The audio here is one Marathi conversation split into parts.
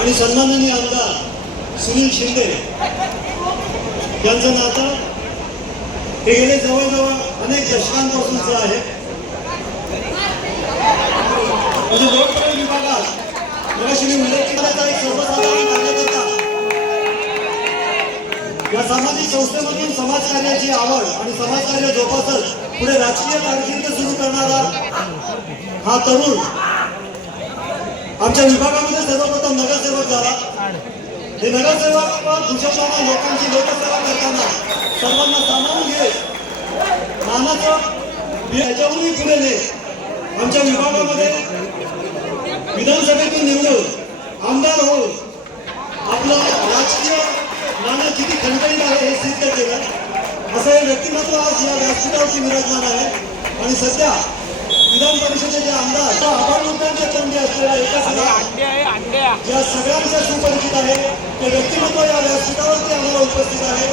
आणि सन्माननीय आमदार सुनील शिंदे यांचं नातं हे गेले जवळजवळ अनेक दशकांपासूनचं आहे. म्हणजे लोकप्रयोग विभागात मगाशी मी उल्लेख केला एक सर्वसाधारण कार्यकर्ता या सामाजिक संस्थेमधून समाजकार्याची आवड आणि समाजकार्य जोपासत पुढे राजकीय कारकीर्द सुरू करणारा हा तरुण आमच्या विभागामध्ये सर्वप्रथम नगरसेवक झाला. हे नगरसेवक भूषवताना लोकांची लोकसेवा करताना सर्वांना सामावून घेत मानाचं याच्यावरही पुढे ने आमच्या विभागामध्ये विधानसभेतून निवडून आमदार होऊन आपलं राजकीय नाणं किती खणखणीत आहे हे सिद्ध केलं. असं हे व्यक्तिमत्व आज या व्यासपीठावरती विराजमान आहे. आणि सध्या विधान परिषदेचे आमदार आभार मुद्द्यांच्या तोंडी असलेल्या एका ज्या सगळ्यांच्या सुपरिचित आहे ते व्यक्तिमत्व या व्यासपीठावरती आम्हाला उपस्थित आहे.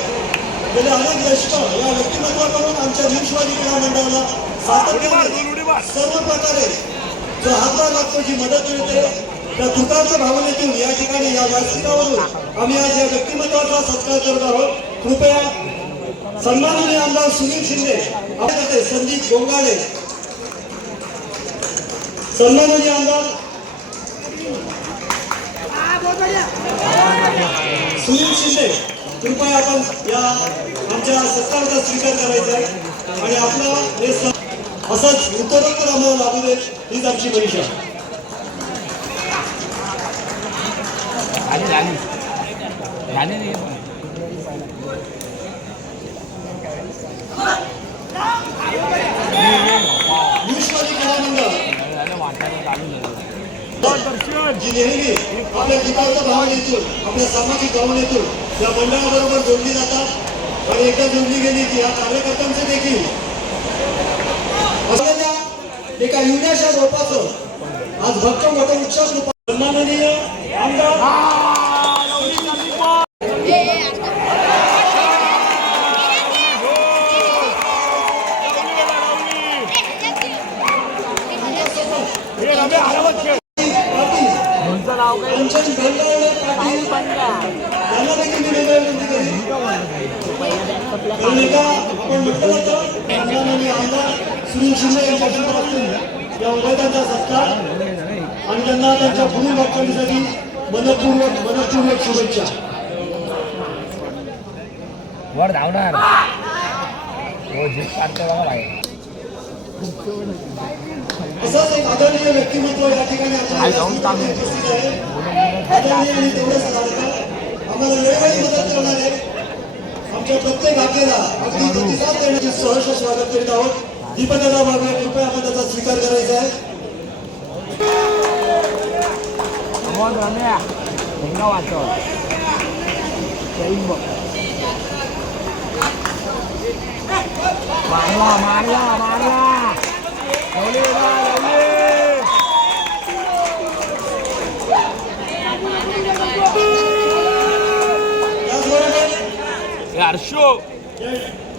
गेल्या अनेक दशकं या व्यक्तिमत्वाकडून आमच्या निमशवादी क्रीडा मंडळाला सातत्याने सर्व प्रकारे जो हातभार लागतो, जी मदत मिळते, त्या कृतज्ञ भावनेतून या ठिकाणी या व्यासपीठावरून आम्ही आज या व्यक्तिमत्वाचा सत्कार करत आहोत. कृपया सन्माननीय आमदार सुनील शिंदे, आपल्याकडे संदीप गोंगाडे, सन्माननीय आमदार सुनील शिंदे, कृपया आपण या आमच्या सत्काराचा स्वीकार करायचा आहे आणि आपला हे असंच उत्तरोत्तर आम्हाला लाभू दे हीच आमची परीक्षा. निमशवादी क्रीडा मंडळ जी नेहमी आपल्या जितावरच्या भावनेतून आपल्या सामाजिक भावनेतून या मंडळाबरोबर जोडली जातात आणि एकदा जोडली गेली की या कार्यकर्त्यांचे देखील एका युनियाच्या रोपाचं आज भक्कम मोठं उत्साह रूप. सन्माननीय आमदार यांना देखील मी विनंती करेन. आपण म्हटलं होतं सन्माननीय आमदार सुनील शिंदे यांच्या या उमेदवारांचा सत्कार आणि त्यांना त्यांच्या पुढील वाटचालीसाठी मनपूर्वक शुभेच्छा. वर धावणार हो जीत काढतो बघा आहे. असंच एक आदरणीय व्यक्तिमत्व या ठिकाणी उपस्थित आहे. आदरणीय आणि तेवढेच आम्हाला वेळोवेळी मदत करणारे आमच्या प्रत्येक हाकेला अगदी प्रतिसाद देण्याचे सहर्ष स्वागत करीत आहोत. दीपदादा बाबा, कृपया आपण त्याचा स्वीकार करायचा आहे. मारला मारला मारला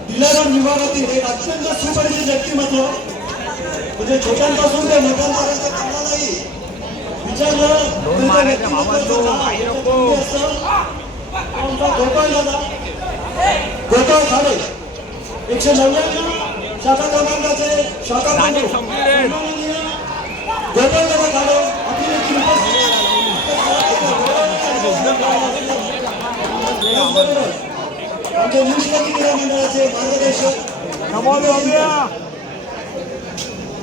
दिलाराम विभागातील एक अत्यंत सुपरिचित व्यक्तिमत्व म्हणजे छोट्यांपासून ते मोठ्यांपर्यंत कोणालाही विचारलं गोपाळ खाडे 199 शाखा क्रमांकाचे शाखा गोपाळ खाडे आपली आमच्या निमशवादी क्रीडा मंडळाचे मार्गदर्शक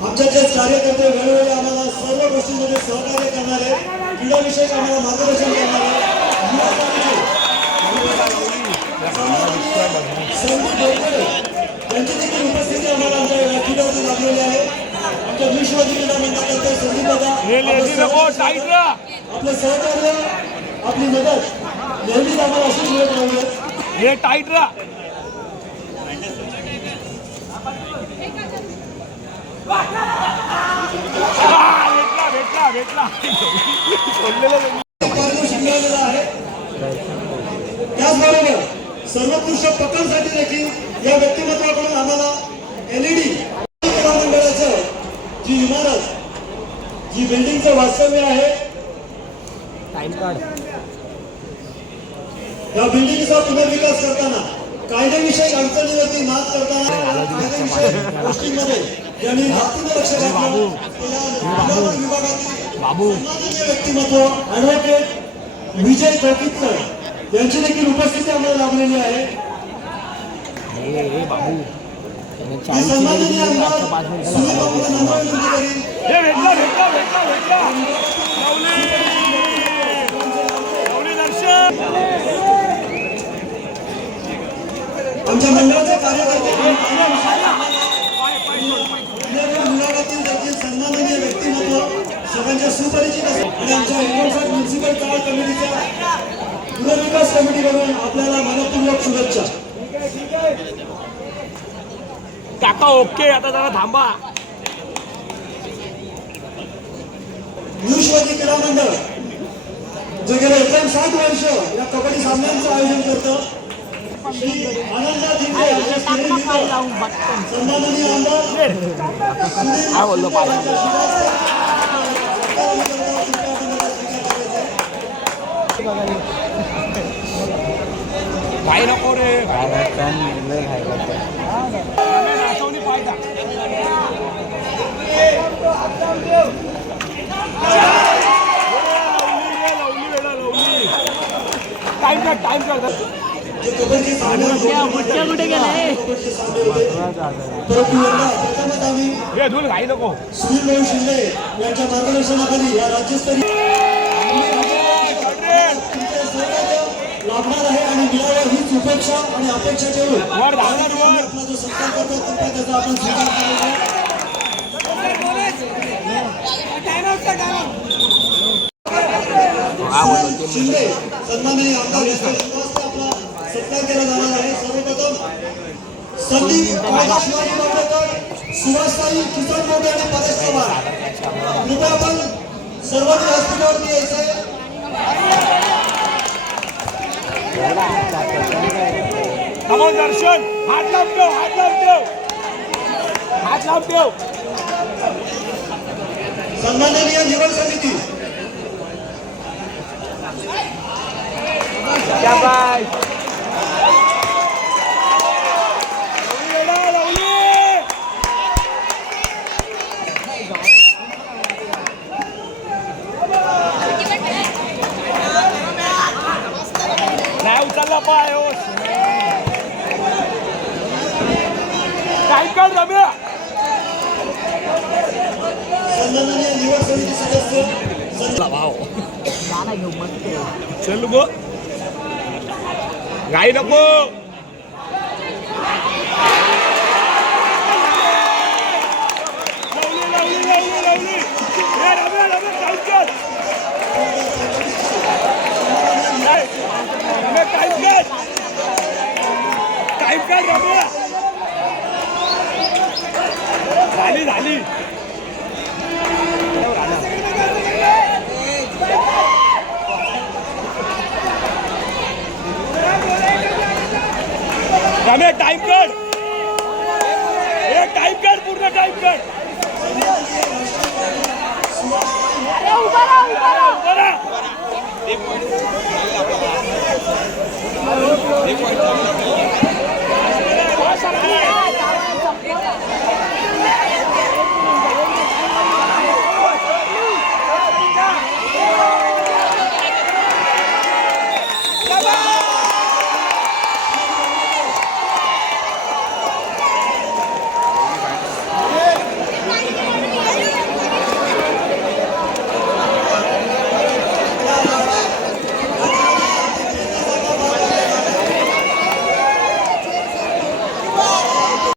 आमच्याचे कार्यकर्ते वेळोवेळी आम्हाला सर्व गोष्टींमध्ये सहकार्य करणारे, क्रीडाविषयक आम्हाला मार्गदर्शन करणारे त्यांची देखील उपस्थिती आम्हाला आमच्या व्यासपीठावरती लाभलेली आहे. आमच्या निमशवादी क्रीडा मंडळातर्फे संदीप दादा आपलं सहकार्य, आपली मदत नेहमीच आम्हाला अशीच मिळत राहू. हे टाईट रा भेटला भेटला आहे. त्याचबरोबर सर्वोत्कृष्ट पकडासाठी देखील या व्यक्तिमत्वाकडून आम्हाला LED बिल्डिंगचं वास्तव्य आहे. टाइम काढ. या बिल्डिंगचा पुनर्विकास करताना कायदेविषयक अडचणीवरती मात करताना कायदेविषयक गोष्टींमध्ये यांनी ताकदीने लक्ष घातलं. विभागातील बाबू सन्माननीय व्यक्तिमत्व ॲडव्होकेट विजय चौकीकर यांची देखील उपस्थिती आम्हाला लाभलेली आहे. हे बाबू मी सन्माननीय आमदार सुनील बाबूला नम्र विनंती करीन. आमच्या मंडळाचे कार्यकर्ते विभागातील देखील सन्माननीय व्यक्तिमत्व सगळ्यांच्या सुपरिचित असतात आणि आमच्या एकोणसाठ म्युन्सिपल टावर कमिटीच्या पुनर्विकास कमिटीकडून आपल्याला मनपूर्वक शुभेच्छा. काका ओके. आता जरा थांबा. न्यूजवादी क्रीडा मंडळ जे गेले 59 वर्ष या कबड्डी सामन्यांचं आयोजन करतं. श्री आनंदा दिंडे यांच्या स्मृतीनिमित्त सन्माननीय आमदार सुनील काय बोललो पाहिजे यांच्या काही नको रे. टाइम कर. जे कबड्डी सामने कुठे गेले? कबड्डी सामने होते परंतु यंदा प्रथमच आम्ही हे धुल घाई नको. सुनील भाऊ शिंदे यांच्या मार्गदर्शनाखाली या राज्यस्तरीय तुमचे सहकार्य लाभणार आहे आणि मिळावं हीच उपेक्षा आणि अपेक्षा ठेवून आम्ही आपला जो सत्कार करतो कृपया त्याचा आपण स्वीकार करायचा. सुनील शिंदे सन्माननीय आमदार यांच्या हस्ते आपला सत्कार केला जाणार आहे. सर्वप्रथम संदीप काळजी शिवाजी बांदेकर, सुभाषताई किसन मोठे आणि परेश पवार कृपया आपण सर्वांनी व्यासपीठावरती यायचंय. दर्शन हात लावून ठेव. हात लावून ठेव. सन्माननीय निवड समिती नाही उचलला पाय. टाइम काढ रम्या. सन्माननीय निवड समिती सदस्य चल गो. घाई नको. लावली. हे रम्या टाइम काढ. टाइम काढ रम्या. झाली. रम्या टाइम काढ. हे टाइम काढ. पूर्ण टाइम काढ. उभा राहा. बरा.